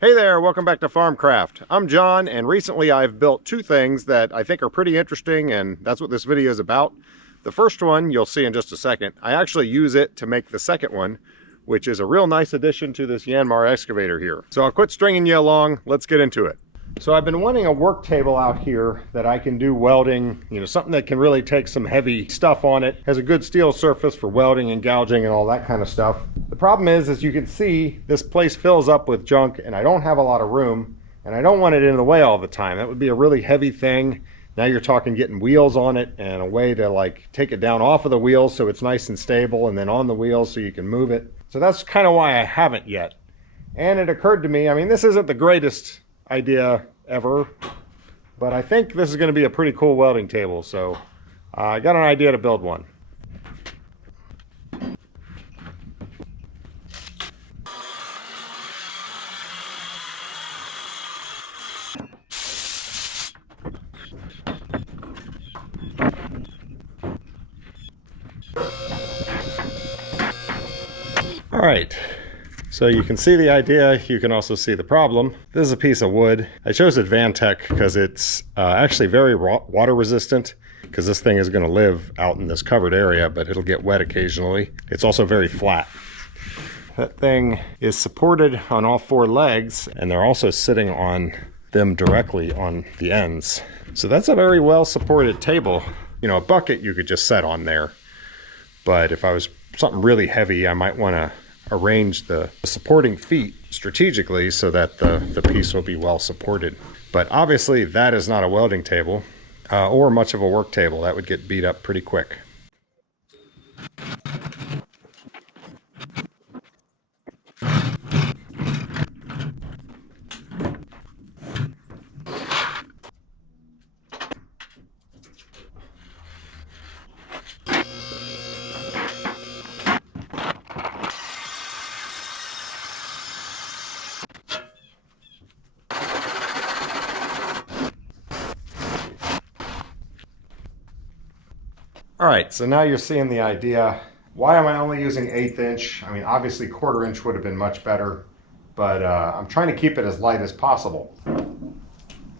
Hey there, welcome back to Farmcraft. I'm John, and recently I've built two things that I think are pretty interesting, and that's what this video is about. The first one, you'll see in just a second. I actually use it to make the second one, which is a real nice addition to this Yanmar excavator here. So I'll quit stringing you along, let's get into it. So I've been wanting a work table out here that I can do welding, something that can really take some heavy stuff on it. Has a good steel surface for welding and gouging and all that kind of stuff. The problem is, as you can see, this place fills up with junk and I don't have a lot of room, and I don't want it in the way all the time. That would be a really heavy thing. Now you're talking getting wheels on it and a way to take it down off of the wheels so it's nice and stable, and then on the wheels so you can move it. So that's kind of why I haven't yet. And it occurred to me, this isn't the greatest idea ever, but I think this is going to be a pretty cool welding table, so I got an idea to build one. All right. So you can see the idea, you can also see the problem. This is a piece of wood. I chose Advantech because it's actually very water resistant, because this thing is going to live out in this covered area, but it'll get wet occasionally. It's also very flat. That thing is supported on all four legs, and they're also sitting on them directly on the ends. So that's a very well supported table. A bucket you could just set on there. But if I was something really heavy, I might want to arrange the supporting feet strategically so that the piece will be well supported. But obviously that is not a welding table or much of a work table. That would get beat up pretty quick. Alright, so now you're seeing the idea. Why am I only using 1/8 inch? Obviously 1/4 inch would have been much better, but I'm trying to keep it as light as possible.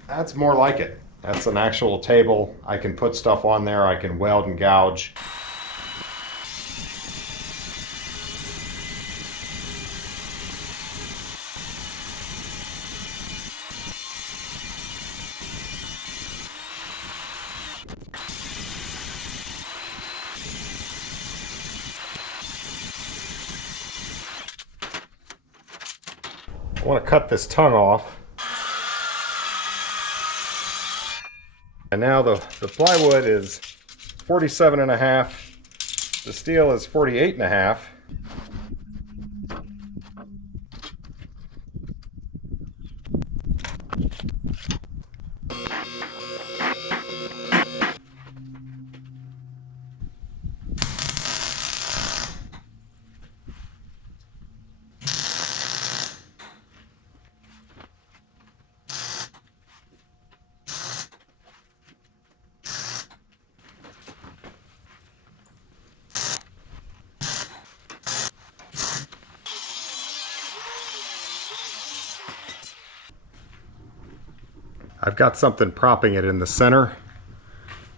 That's more like it. That's an actual table. I can put stuff on there, I can weld and gouge. I want to cut this tongue off. And now the plywood is 47.5. The steel is 48.5. I've got something propping it in the center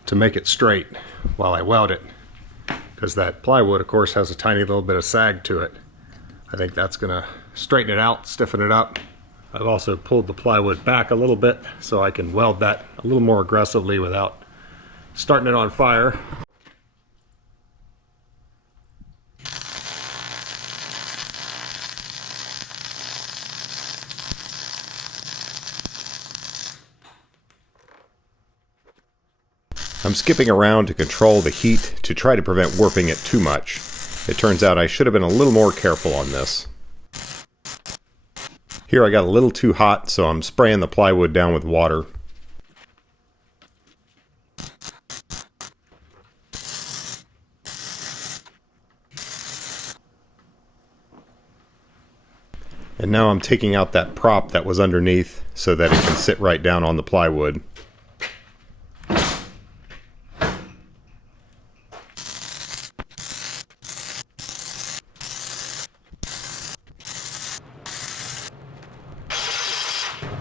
to make it straight while I weld it, because that plywood of course has a tiny little bit of sag to it. I think that's gonna straighten it out, stiffen it up. I've also pulled the plywood back a little bit so I can weld that a little more aggressively without starting it on fire. I'm skipping around to control the heat to try to prevent warping it too much. It turns out I should have been a little more careful on this. Here I got a little too hot, so I'm spraying the plywood down with water. And now I'm taking out that prop that was underneath so that it can sit right down on the plywood.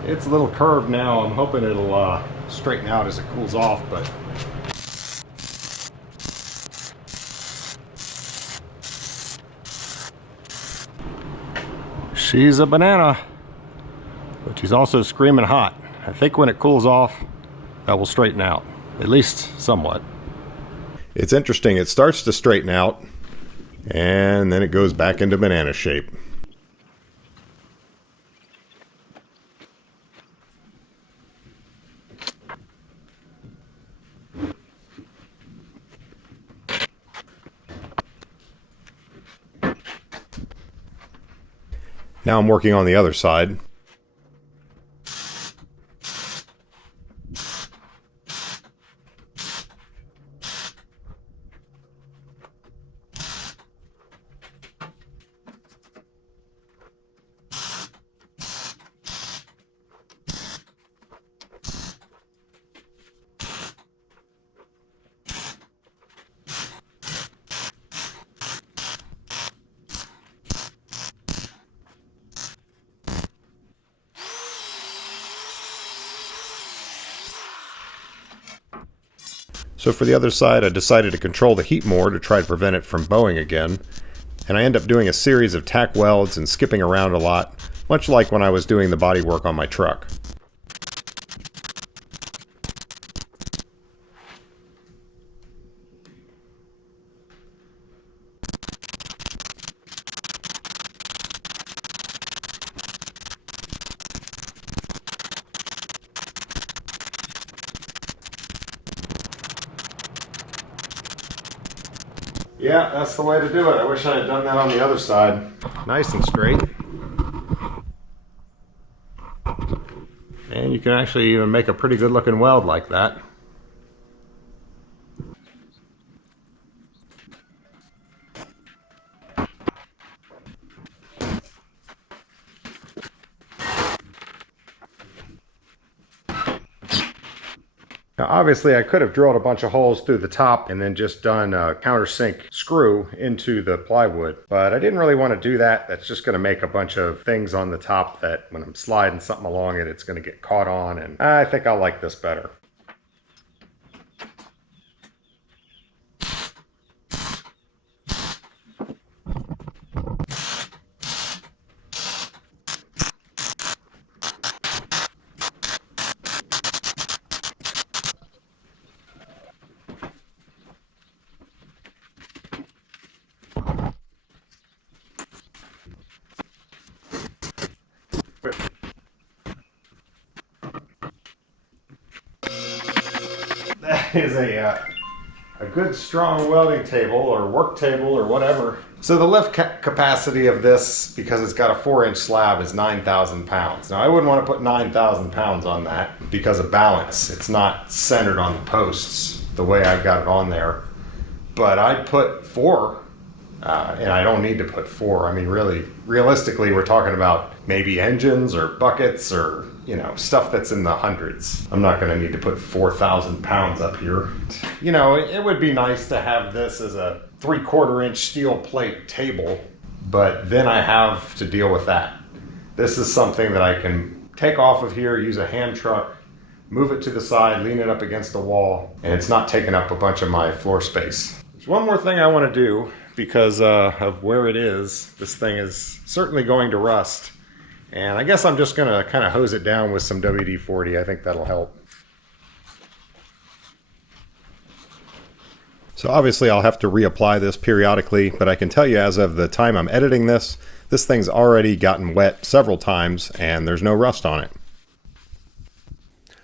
It's a little curved now. I'm hoping it'll straighten out as it cools off, but she's a banana, but she's also screaming hot. I think when it cools off, that will straighten out, at least somewhat. It's interesting, it starts to straighten out, and then it goes back into banana shape. Now I'm working on the other side. So for the other side, I decided to control the heat more to try to prevent it from bowing again. And I end up doing a series of tack welds and skipping around a lot, much like when I was doing the body work on my truck. Yeah, that's the way to do it. I wish I had done that on the other side. Nice and straight. And you can actually even make a pretty good looking weld like that. Now obviously I could have drilled a bunch of holes through the top and then just done a countersink screw into the plywood, but I didn't really want to do that. That's just going to make a bunch of things on the top that when I'm sliding something along it, it's going to get caught on, and I think I'll like this better. That is a good strong welding table or work table or whatever. So the lift capacity of this, because it's got a 4-inch slab, is 9,000 pounds. Now I wouldn't want to put 9,000 pounds on that because of balance. It's not centered on the posts the way I got it on there. But I'd put 4, and I don't need to put 4. I mean, really, realistically, we're talking about maybe engines or buckets or, you know, stuff that's in the hundreds. I'm not going to need to put 4,000 pounds up here. You know, it would be nice to have this as a 3/4-inch steel plate table, but then I have to deal with that. This is something that I can take off of here, use a hand truck, move it to the side, lean it up against the wall, and it's not taking up a bunch of my floor space. There's one more thing I want to do because of where it is. This thing is certainly going to rust. And I guess I'm just going to kind of hose it down with some WD-40. I think that'll help. So obviously I'll have to reapply this periodically, but I can tell you as of the time I'm editing this, this thing's already gotten wet several times and there's no rust on it.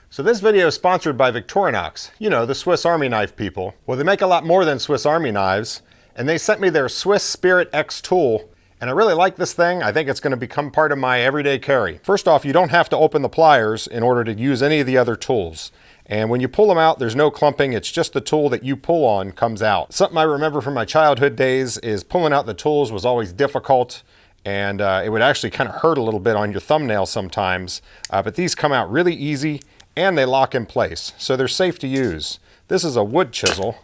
So this video is sponsored by Victorinox. You know, the Swiss Army knife people. Well, they make a lot more than Swiss Army knives, and they sent me their Swiss Spirit X tool. And I really like this thing. I think it's going to become part of my everyday carry. First off, you don't have to open the pliers in order to use any of the other tools. And when you pull them out, there's no clumping. It's just the tool that you pull on comes out. Something I remember from my childhood days is pulling out the tools was always difficult. And it would actually kind of hurt a little bit on your thumbnail sometimes. But these come out really easy and they lock in place. So they're safe to use. This is a wood chisel.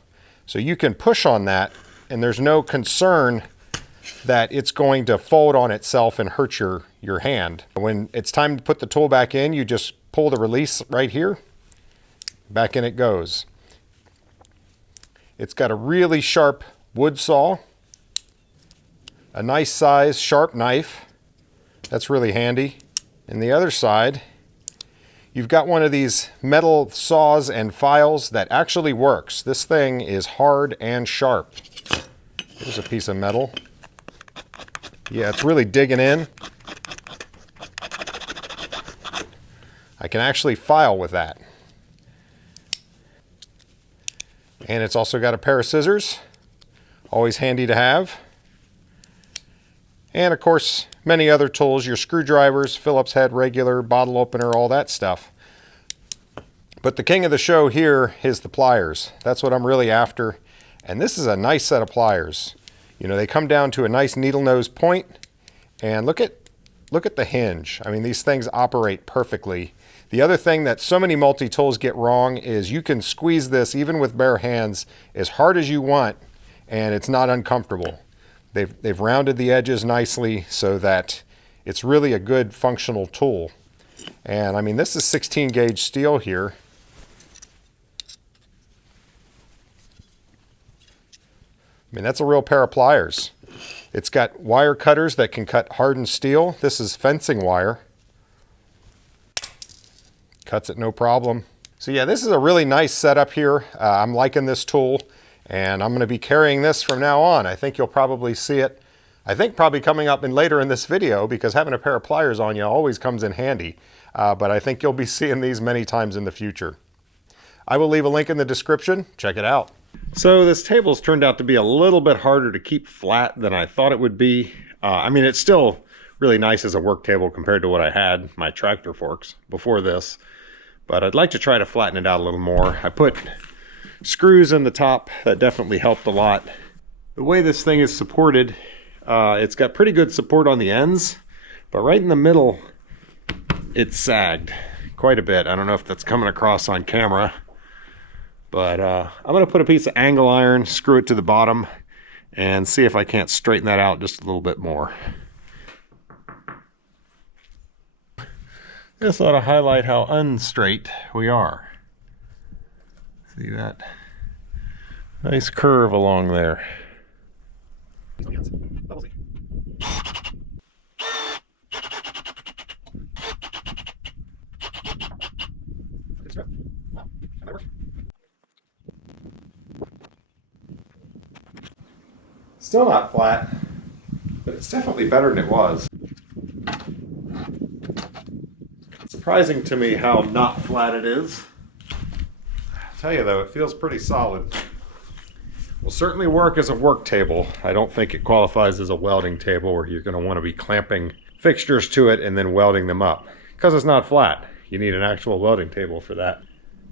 So you can push on that and there's no concern that it's going to fold on itself and hurt your hand. When it's time to put the tool back in, you just pull the release right here. Back in it goes. It's got a really sharp wood saw, a nice size sharp knife. That's really handy. And the other side, you've got one of these metal saws and files that actually works. This thing is hard and sharp. Here's a piece of metal. Yeah, it's really digging in. I can actually file with that. And it's also got a pair of scissors, always handy to have. And of course, many other tools, your screwdrivers, Phillips head, regular, bottle opener, all that stuff. But the king of the show here is the pliers. That's what I'm really after. And this is a nice set of pliers. You know, they come down to a nice needle nose point, and look at the hinge. I mean, these things operate perfectly. The other thing that so many multi-tools get wrong is you can squeeze this, even with bare hands, as hard as you want, and it's not uncomfortable. They've rounded the edges nicely so that it's really a good functional tool. And I mean, this is 16 gauge steel here. I mean, that's a real pair of pliers. It's got wire cutters that can cut hardened steel. This is fencing wire. Cuts it no problem. So yeah, this is a really nice setup here. I'm liking this tool, and I'm going to be carrying this from now on. I think you'll probably see it, I think probably coming up later in this video, because having a pair of pliers on you always comes in handy. But I think you'll be seeing these many times in the future. I will leave a link in the description. Check it out. So this table's turned out to be a little bit harder to keep flat than I thought it would be. I mean, it's still really nice as a work table compared to what I had, my tractor forks, before this. But I'd like to try to flatten it out a little more. I put screws in the top. That definitely helped a lot. The way this thing is supported, it's got pretty good support on the ends, but right in the middle, it's sagged quite a bit. I don't know if that's coming across on camera, but I'm going to put a piece of angle iron, screw it to the bottom, and see if I can't straighten that out just a little bit more. Just ought to highlight how unstraight we are. See that? Nice curve along there. Still not flat, but it's definitely better than it was. Surprising to me how not flat it is. I'll tell you though, it feels pretty solid. Will certainly work as a work table. I don't think it qualifies as a welding table where you're going to want to be clamping fixtures to it and then welding them up, because it's not flat. You need an actual welding table for that.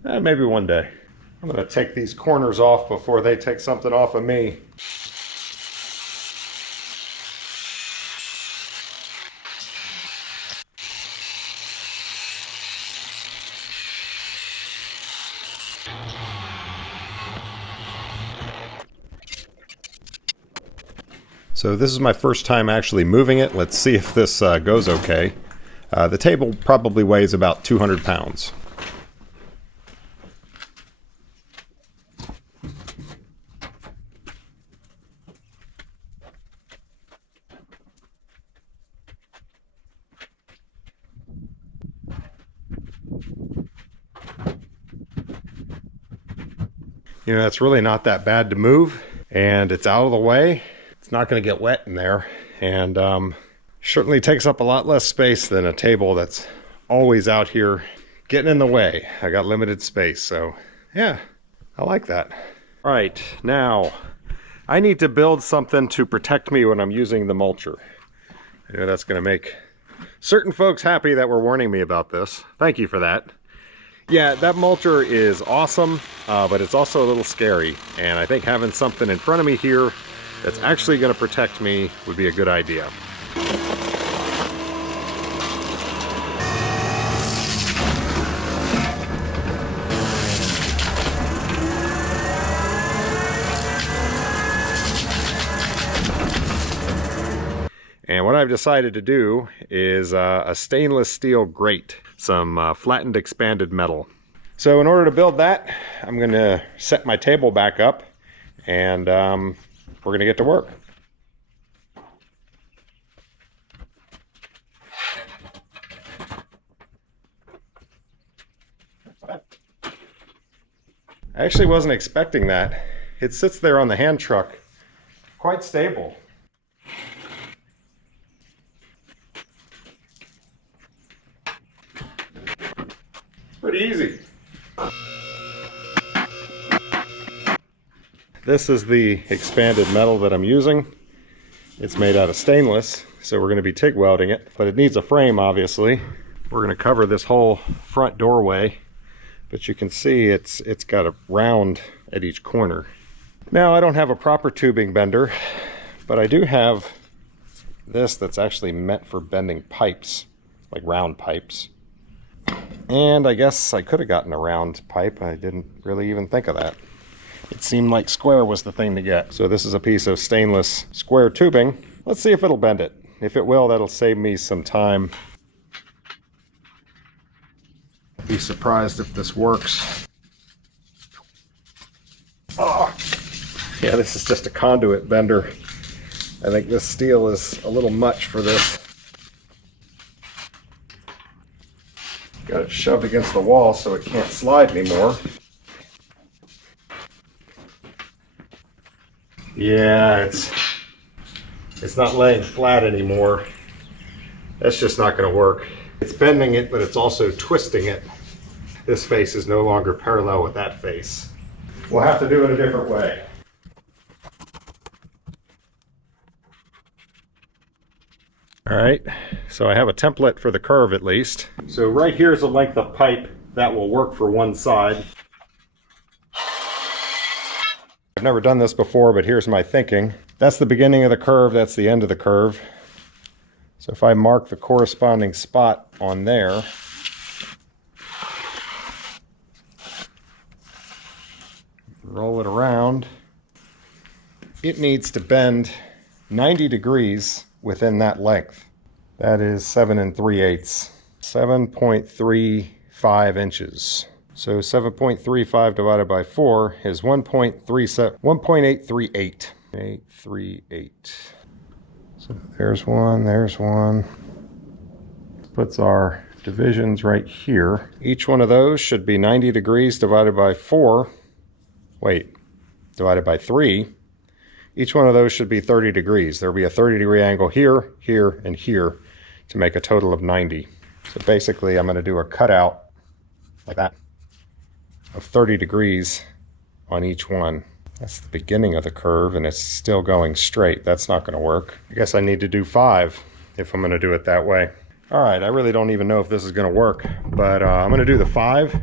Maybe one day. I'm going to take these corners off before they take something off of me. So this is my first time actually moving it. Let's see if this goes okay. The table probably weighs about 200 pounds. You know, it's really not that bad to move, and it's out of the way. It's not going to get wet in there, and certainly takes up a lot less space than a table that's always out here getting in the way. I got limited space, so yeah, I like that. All right, now I need to build something to protect me when I'm using the mulcher. I know that's going to make certain folks happy that were warning me about this. Thank you for that. Yeah, that mulcher is awesome, but it's also a little scary, and I think having something in front of me here that's actually going to protect me would be a good idea. And what I've decided to do is a stainless steel grate, some flattened expanded metal. So in order to build that, I'm going to set my table back up, and we're going to get to work. I actually wasn't expecting that. It sits there on the hand truck, quite stable. Pretty easy. This is the expanded metal that I'm using. It's made out of stainless, so we're going to be TIG welding it, but it needs a frame, obviously. We're going to cover this whole front doorway, but you can see it's got a round at each corner. Now, I don't have a proper tubing bender, but I do have this that's actually meant for bending pipes, like round pipes. And I guess I could have gotten a round pipe. I didn't really even think of that. It seemed like square was the thing to get. So this is a piece of stainless square tubing. Let's see if it'll bend it. If it will, that'll save me some time. I'll be surprised if this works. Oh, yeah, this is just a conduit bender. I think this steel is a little much for this. Got it shoved against the wall so it can't slide anymore. Yeah, it's not laying flat anymore. That's just not going to work. It's bending it, but it's also twisting it. This face is no longer parallel with that face. We'll have to do it a different way. All right, so I have a template for the curve at least. So right here is a length of pipe that will work for one side. I've never done this before, but here's my thinking. That's the beginning of the curve, that's the end of the curve. So if I mark the corresponding spot on there, roll it around, it needs to bend 90 degrees within that length. That is 7 3/8, 7.35 inches. So 7.35 divided by 4 is 1.838. 838. So there's one, there's one. Puts our divisions right here. Each one of those should be 90 degrees divided by 4. Wait, divided by 3. Each one of those should be 30 degrees. There'll be a 30-degree angle here, here, and here to make a total of 90. So basically, I'm going to do a cutout like that of 30 degrees on each one. That's the beginning of the curve, and it's still going straight. That's not going to work. I guess I need to do 5 if I'm going to do it that way. All right, I really don't even know if this is going to work, but I'm going to do the 5.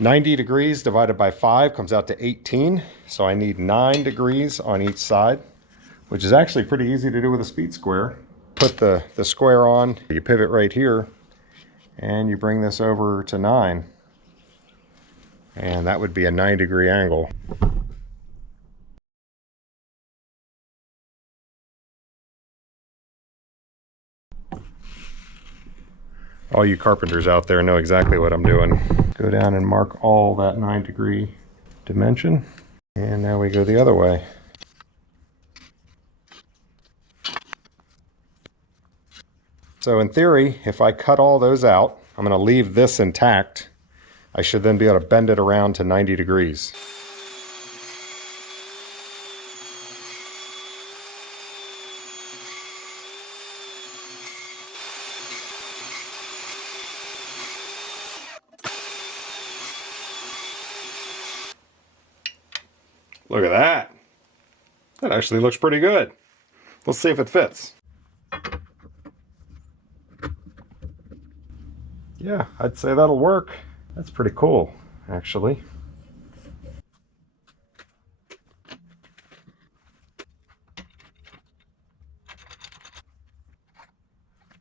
90 degrees divided by 5 comes out to 18, so I need 9 degrees on each side, which is actually pretty easy to do with a speed square. Put the square on, you pivot right here, and you bring this over to 9. And that would be a 9-degree angle. All you carpenters out there know exactly what I'm doing. Go down and mark all that 9-degree dimension. And now we go the other way. So in theory, if I cut all those out, I'm going to leave this intact. I should then be able to bend it around to 90 degrees. Look at that. That actually looks pretty good. Let's see if it fits. Yeah, I'd say that'll work. That's pretty cool, actually.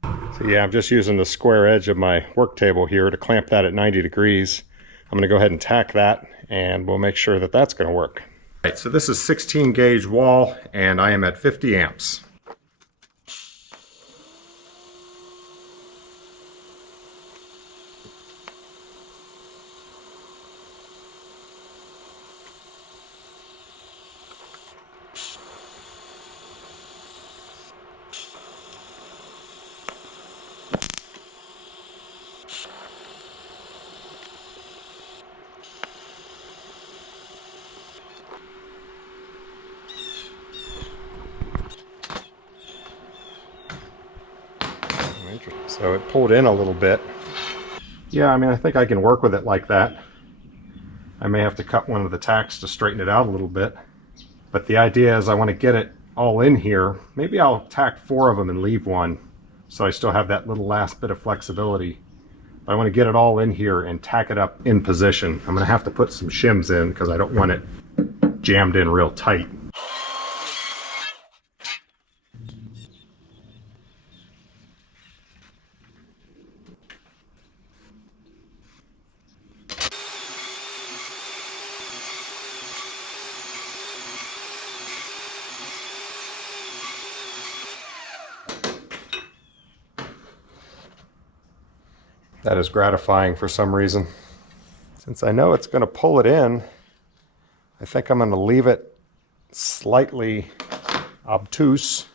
So yeah, I'm just using the square edge of my work table here to clamp that at 90 degrees. I'm going to go ahead and tack that, and we'll make sure that that's going to work. All right, so this is 16 gauge wall, and I am at 50 amps. So it pulled in a little bit. Yeah, I mean, I think I can work with it like that. I may have to cut one of the tacks to straighten it out a little bit. But the idea is I want to get it all in here. Maybe I'll tack 4 of them and leave one, so I still have that little last bit of flexibility. But I want to get it all in here and tack it up in position. I'm going to have to put some shims in because I don't want it jammed in real tight. That is gratifying for some reason. Since I know it's going to pull it in, I think I'm going to leave it slightly obtuse.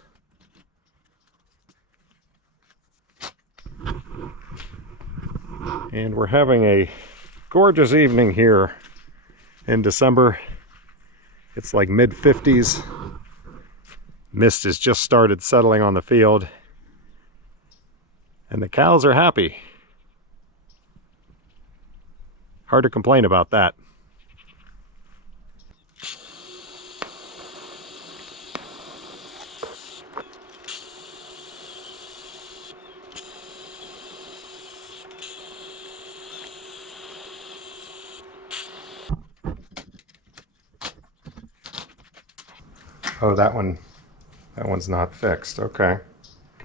And we're having a gorgeous evening here in December. It's like mid-50s. Mist has just started settling on the field. And the cows are happy. Hard to complain about that. Oh, that one's not fixed. Okay.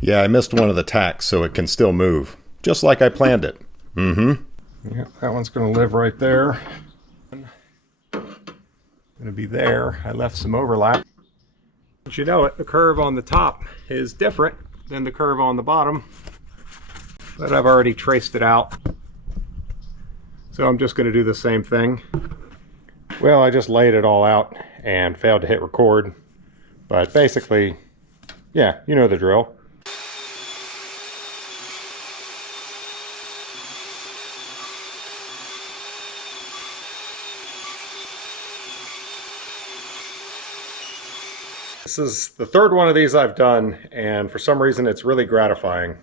Yeah, I missed one of the tacks, so it can still move, just like I planned it. Yeah, that one's going to live right there. Going to be there. I left some overlap. But you know it, the curve on the top is different than the curve on the bottom. But I've already traced it out. So I'm just going to do the same thing. Well, I just laid it all out and failed to hit record. But basically, yeah, you know the drill. This is the third one of these I've done, and for some reason it's really gratifying.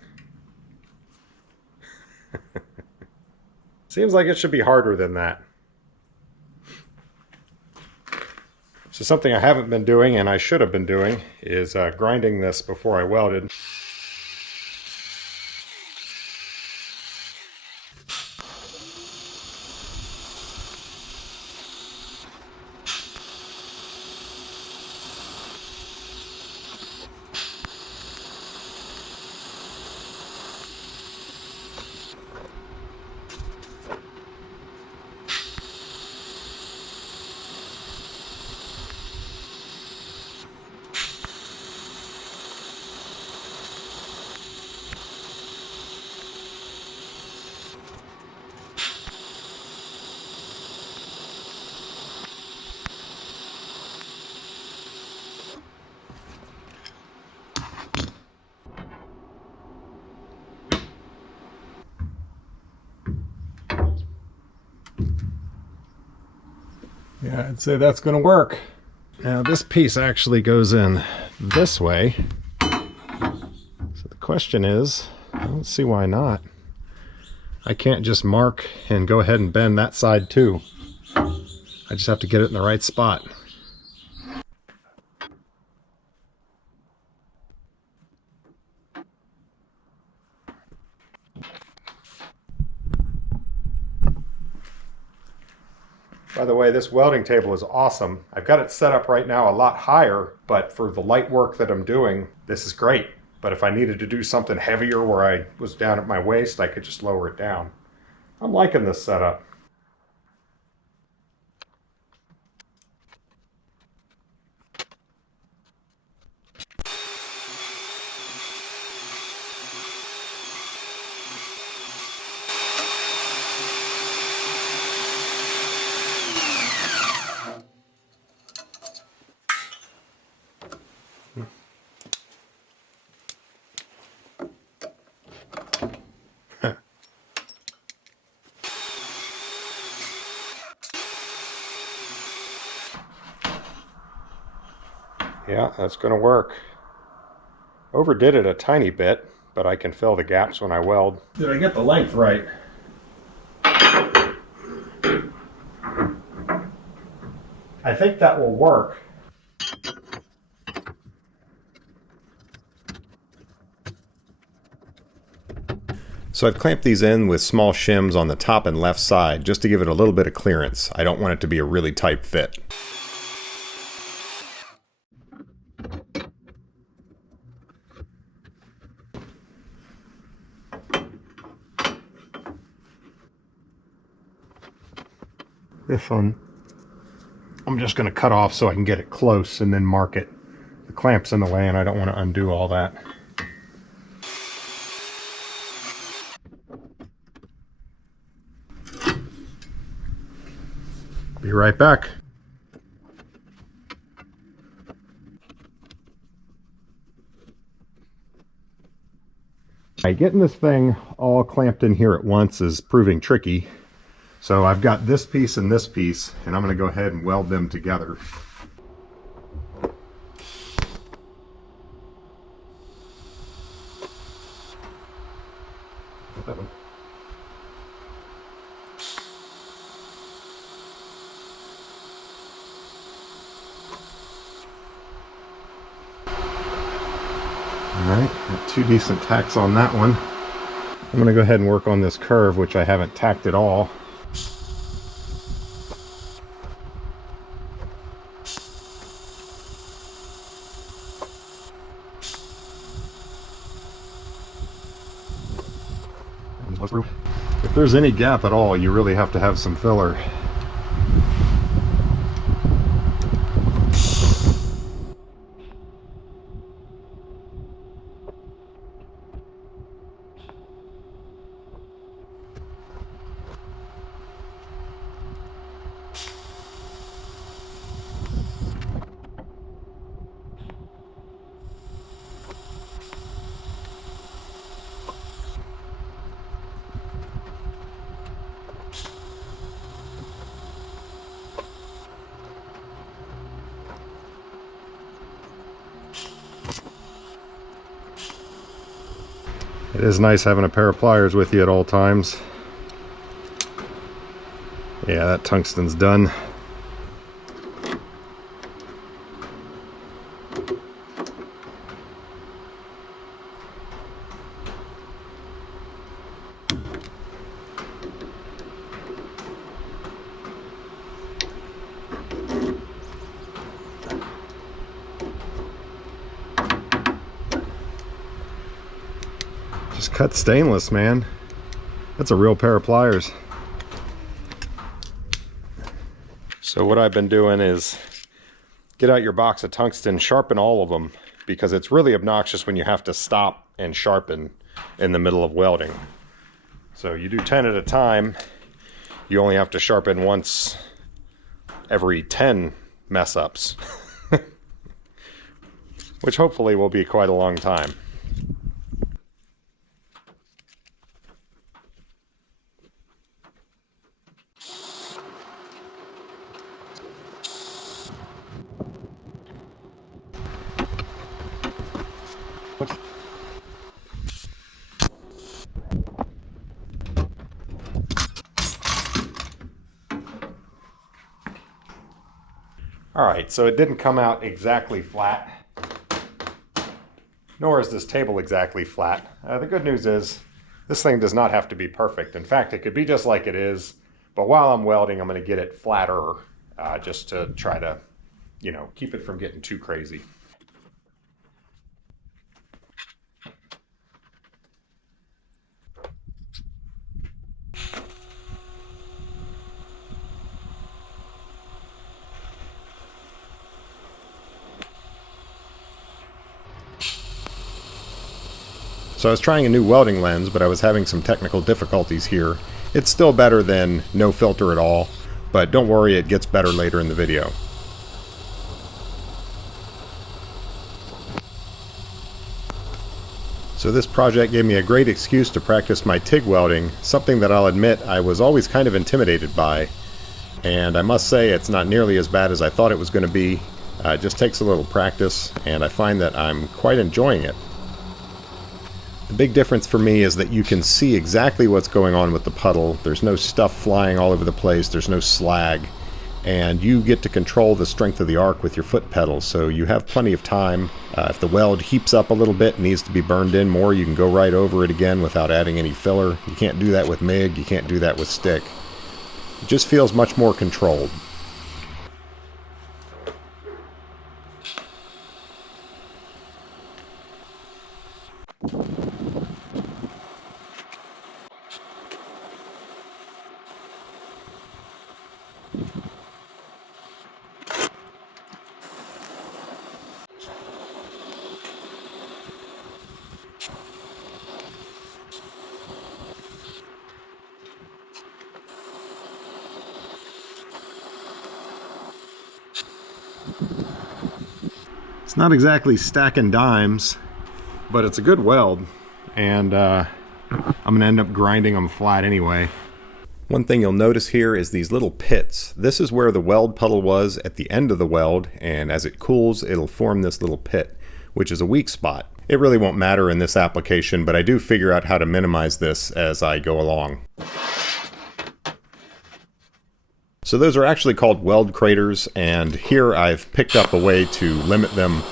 Seems like it should be harder than that. So something I haven't been doing, and I should have been doing, is grinding this before I welded. Yeah, I'd say that's going to work. Now this piece actually goes in this way. So the question is, I don't see why not. I can't just mark and go ahead and bend that side too. I just have to get it in the right spot. By the way, this welding table is awesome. I've got it set up right now a lot higher, but for the light work that I'm doing, this is great. But if I needed to do something heavier where I was down at my waist, I could just lower it down. I'm liking this setup. Yeah, that's going to work. Overdid it a tiny bit, but I can fill the gaps when I weld. Did I get the length right? I think that will work. So I've clamped these in with small shims on the top and left side just to give it a little bit of clearance. I don't want it to be a really tight fit. This one, I'm just going to cut off so I can get it close and then mark it. The clamp's in the way and I don't want to undo all that. Be right back. Getting this thing all clamped in here at once is proving tricky. So I've got this piece and this piece, and I'm going to go ahead and weld them together. Alright, got 2 decent tacks on that one. I'm going to go ahead and work on this curve, which I haven't tacked at all. If there's any gap at all, you really have to have some filler. It is nice having a pair of pliers with you at all times. Yeah, that tungsten's done. Just cut stainless, man. That's a real pair of pliers. So what I've been doing is get out your box of tungsten, sharpen all of them, because it's really obnoxious when you have to stop and sharpen in the middle of welding. So you do 10 at a time. You only have to sharpen once every 10 mess ups, which hopefully will be quite a long time. Alright, so it didn't come out exactly flat, nor is this table exactly flat. The good news is this thing does not have to be perfect. In fact, it could be just like it is, but while I'm welding, I'm going to get it flatter just to try to, you know, keep it from getting too crazy. So I was trying a new welding lens, but I was having some technical difficulties here. It's still better than no filter at all, but don't worry, it gets better later in the video. So this project gave me a great excuse to practice my TIG welding, something that I'll admit I was always kind of intimidated by. And I must say it's not nearly as bad as I thought it was going to be. It just takes a little practice, and I find that I'm quite enjoying it. The big difference for me is that you can see exactly what's going on with the puddle. There's no stuff flying all over the place, there's no slag, and you get to control the strength of the arc with your foot pedal, so you have plenty of time. If the weld heaps up a little bit and needs to be burned in more, you can go right over it again without adding any filler. You can't do that with MIG, you can't do that with stick. It just feels much more controlled. It's not exactly stacking dimes, but it's a good weld, and I'm gonna end up grinding them flat anyway. One thing you'll notice here is these little pits. This is where the weld puddle was at the end of the weld, and as it cools, it'll form this little pit, which is a weak spot. It really won't matter in this application, but I do figure out how to minimize this as I go along. So those are actually called weld craters, and here I've picked up a way to limit them.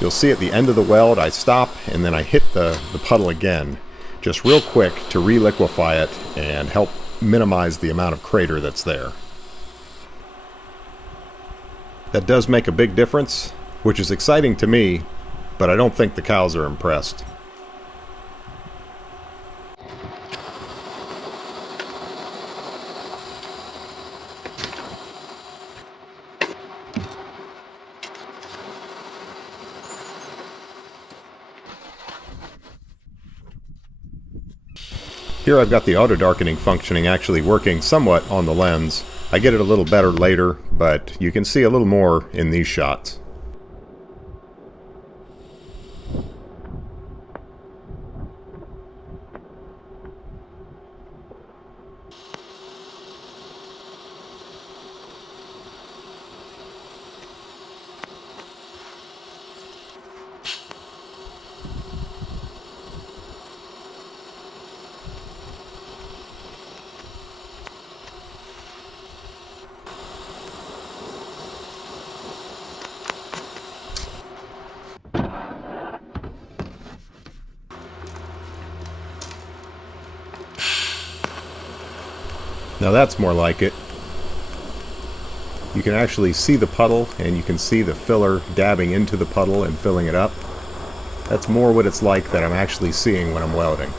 You'll see at the end of the weld I stop and then I hit the puddle again, just real quick to reliquefy it and help minimize the amount of crater that's there. That does make a big difference, which is exciting to me, but I don't think the cows are impressed. Here I've got the auto darkening functioning actually working somewhat on the lens. I get it a little better later, but you can see a little more in these shots. Now that's more like it. You can actually see the puddle, and you can see the filler dabbing into the puddle and filling it up. That's more what it's like that I'm actually seeing when I'm welding.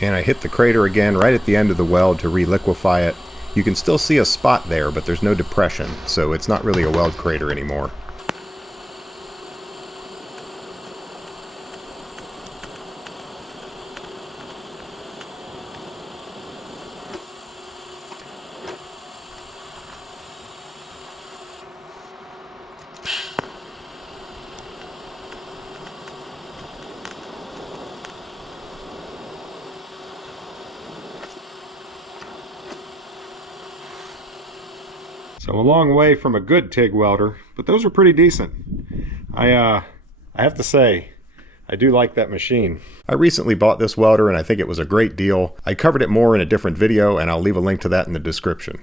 And I hit the crater again right at the end of the weld to reliquefy it. You can still see a spot there, but there's no depression, so it's not really a weld crater anymore. So a long way from a good TIG welder, but those are pretty decent. I have to say, I do like that machine. I recently bought this welder and I think it was a great deal. I covered it more in a different video and I'll leave a link to that in the description.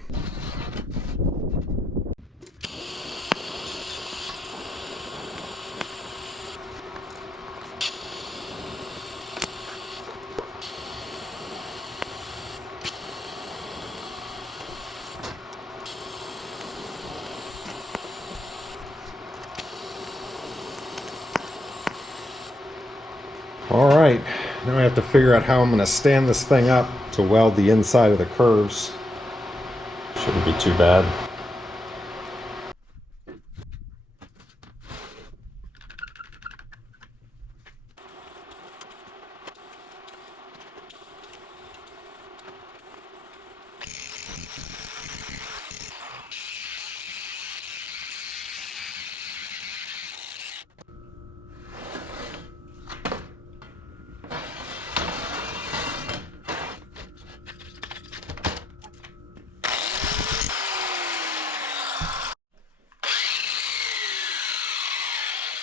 All right, Now I have to figure out how I'm going to stand this thing up to weld the inside of the curves. Shouldn't be too bad.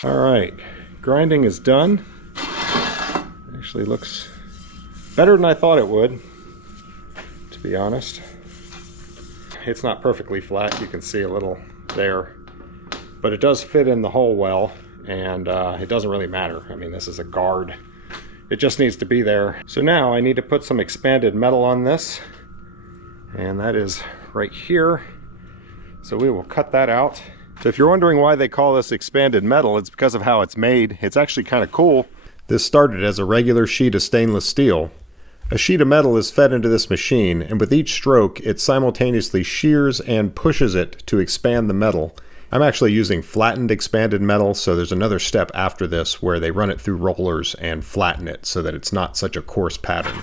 Alright, grinding is done. Actually looks better than I thought it would, to be honest. It's not perfectly flat, you can see a little there, but it does fit in the hole well, and it doesn't really matter. I mean, this is a guard. It just needs to be there. So now I need to put some expanded metal on this, and that is right here. So we will cut that out. So if you're wondering why they call this expanded metal, it's because of how it's made. It's actually kind of cool. This started as a regular sheet of stainless steel. A sheet of metal is fed into this machine, and with each stroke, it simultaneously shears and pushes it to expand the metal. I'm actually using flattened expanded metal, so there's another step after this where they run it through rollers and flatten it so that it's not such a coarse pattern.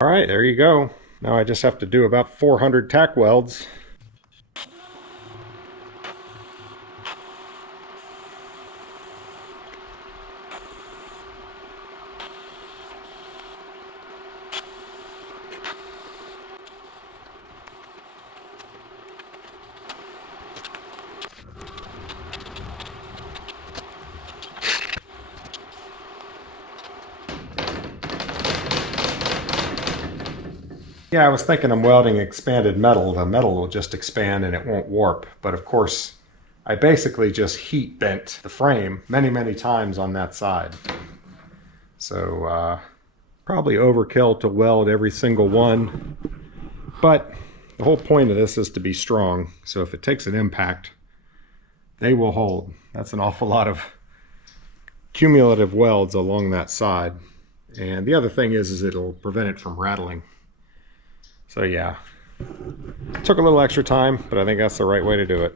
All right, there you go. Now I just have to do about 400 tack welds. Yeah, I was thinking I'm welding expanded metal. The metal will just expand and it won't warp. But of course, I basically just heat bent the frame many, many times on that side. So probably overkill to weld every single one. But the whole point of this is to be strong. So if it takes an impact, they will hold. That's an awful lot of cumulative welds along that side. And the other thing is it'll prevent it from rattling. So yeah, took a little extra time, but I think that's the right way to do it.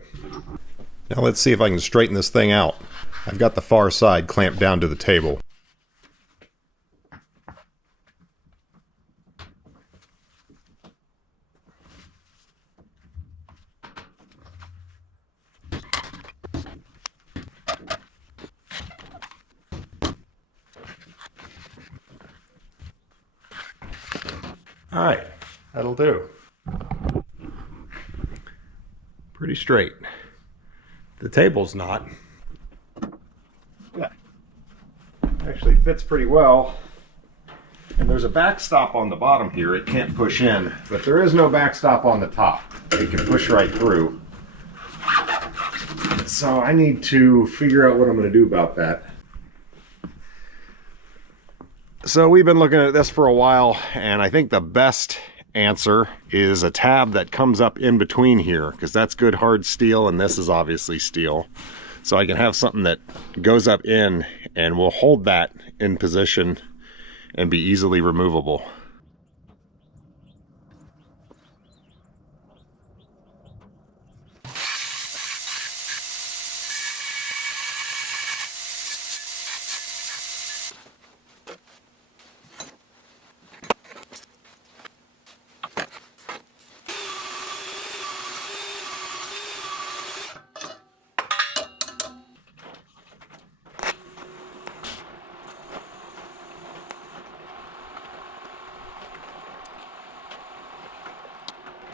Now let's see if I can straighten this thing out. I've got the far side clamped down to the table. All right. That'll do. Pretty straight. The table's not. Yeah. Actually fits pretty well. And there's a backstop on the bottom here. It can't push in, but there is no backstop on the top. It can push right through. So I need to figure out what I'm going to do about that. So we've been looking at this for a while, and I think the best answer is a tab that comes up in between here, because that's good hard steel and this is obviously steel. So I can have something that goes up in and will hold that in position and be easily removable.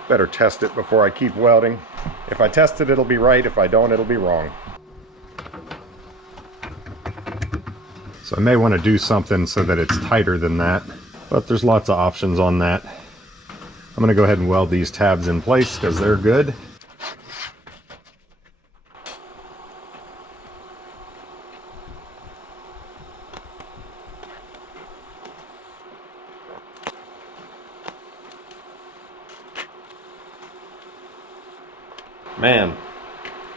Better test it before I keep welding. If I test it, it'll be right. If I don't, it'll be wrong. So I may want to do something so that it's tighter than that, but there's lots of options on that. I'm going to go ahead and weld these tabs in place because they're good. Man,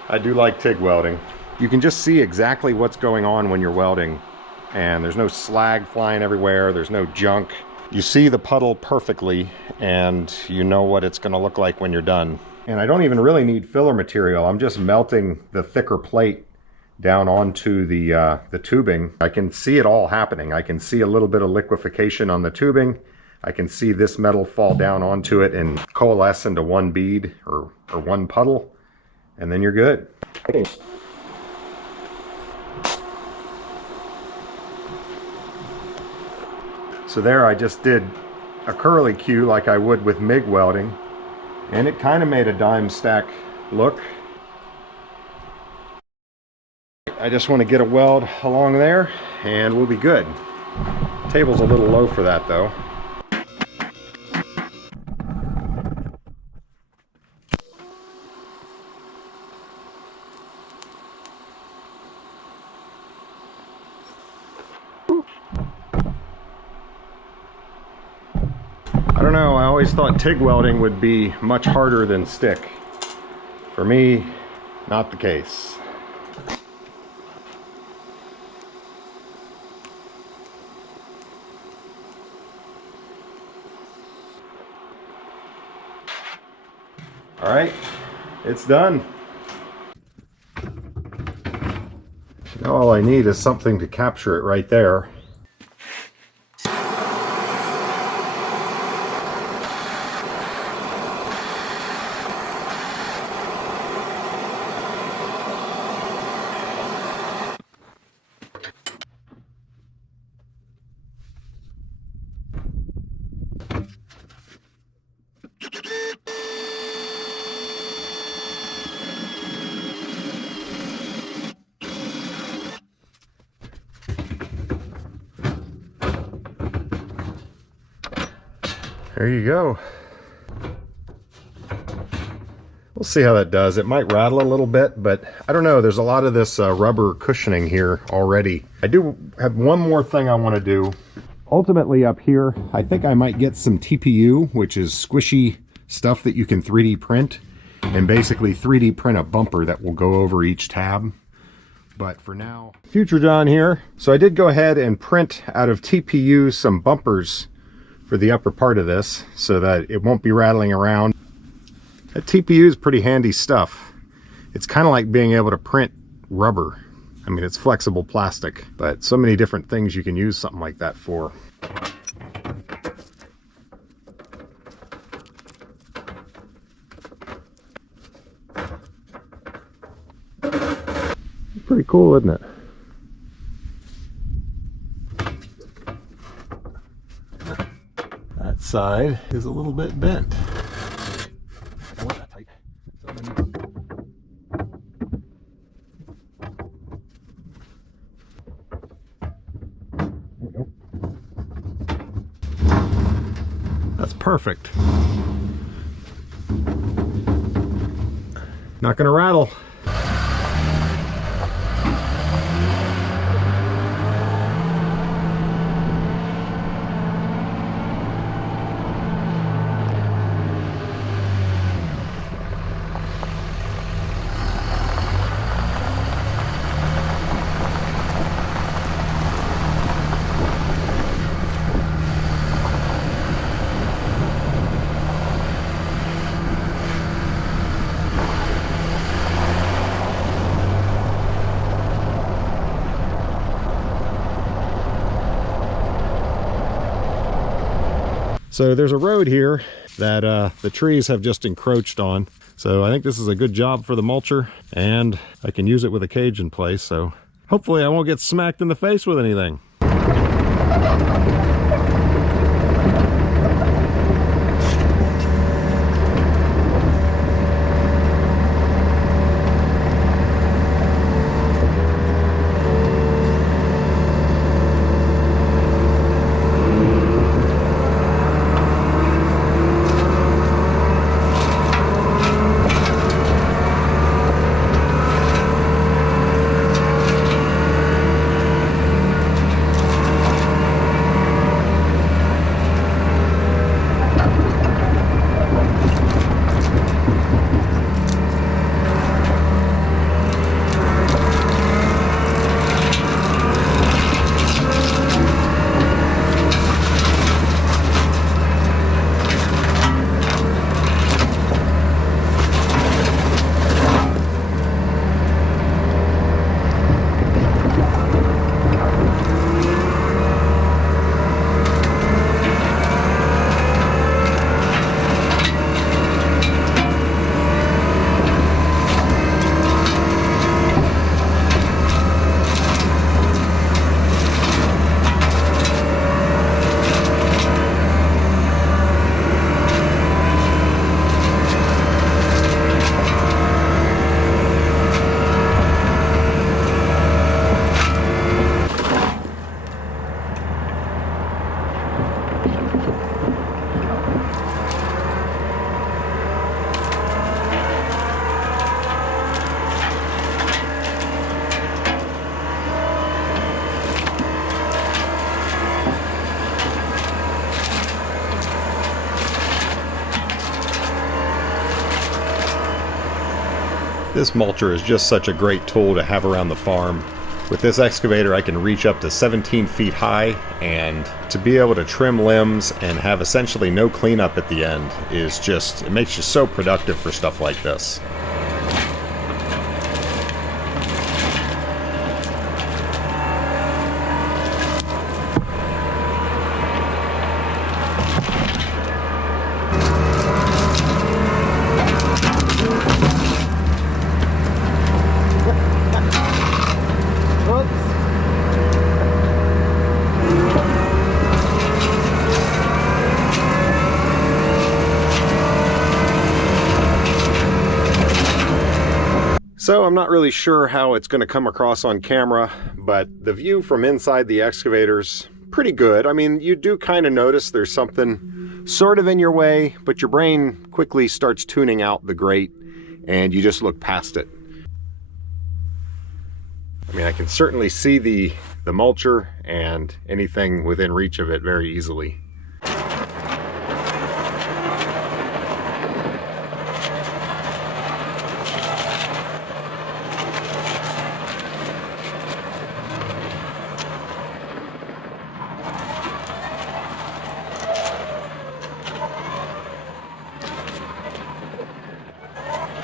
I do like TIG welding. You can just see exactly what's going on when you're welding, and there's no slag flying everywhere, there's no junk. You see the puddle perfectly, and you know what it's going to look like when you're done. And I don't even really need filler material. I'm just melting the thicker plate down onto the tubing. I can see it all happening. I can see a little bit of liquefaction on the tubing. I can see this metal fall down onto it and coalesce into one bead or one puddle, and then you're good. So there I just did a curly Q like I would with MIG welding, and it kind of made a dime stack look. I just want to get a weld along there and we'll be good. Table's a little low for that though. I don't know, I always thought TIG welding would be much harder than stick. For me, not the case. All right, it's done. Now all I need is something to capture it right there. There you go. We'll see how that does. It might rattle a little bit, but I don't know. There's a lot of this rubber cushioning here already. I do have one more thing I want to do. Ultimately up here, I think I might get some TPU, which is squishy stuff that you can 3D print, and basically 3D print a bumper that will go over each tab. But for now, Future John here. So I did go ahead and print out of TPU some bumpers for the upper part of this so that it won't be rattling around. That TPU is pretty handy stuff. It's kind of like being able to print rubber. I mean, it's flexible plastic, but so many different things you can use something like that for. Pretty cool, isn't it? That side is a little bit bent. I want that tight. There we go. That's perfect. Not gonna rattle. So there's a road here that the trees have just encroached on. So I think this is a good job for the mulcher, and I can use it with a cage in place. So hopefully I won't get smacked in the face with anything. This mulcher is just such a great tool to have around the farm. With this excavator I can reach up to 17 feet high, and to be able to trim limbs and have essentially no cleanup at the end is just, it makes you so productive for stuff like this. So I'm not really sure how it's going to come across on camera, but the view from inside the excavator's pretty good. I mean, you do kind of notice there's something sort of in your way, but your brain quickly starts tuning out the grate and you just look past it. I mean, I can certainly see the mulcher and anything within reach of it very easily.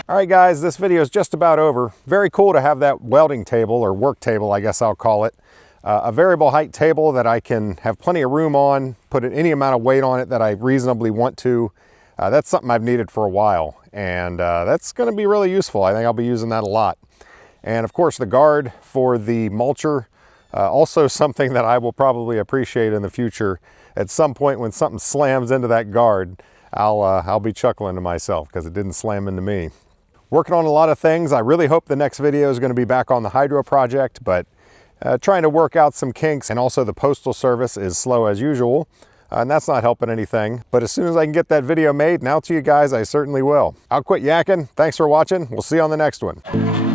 All right guys, this video is just about over. Very cool to have that welding table, or work table I guess I'll call it. A variable height table that I can have plenty of room on, put any amount of weight on it that I reasonably want to. That's something I've needed for a while, and that's going to be really useful. I think I'll be using that a lot. And of course the guard for the mulcher, also something that I will probably appreciate in the future. At some point when something slams into that guard, I'll be chuckling to myself because it didn't slam into me. Working on a lot of things. I really hope the next video is going to be back on the hydro project, but trying to work out some kinks, and also the postal service is slow as usual, and that's not helping anything. But as soon as I can get that video made and out to you guys, I certainly will. I'll quit yakking. Thanks for watching. We'll see you on the next one.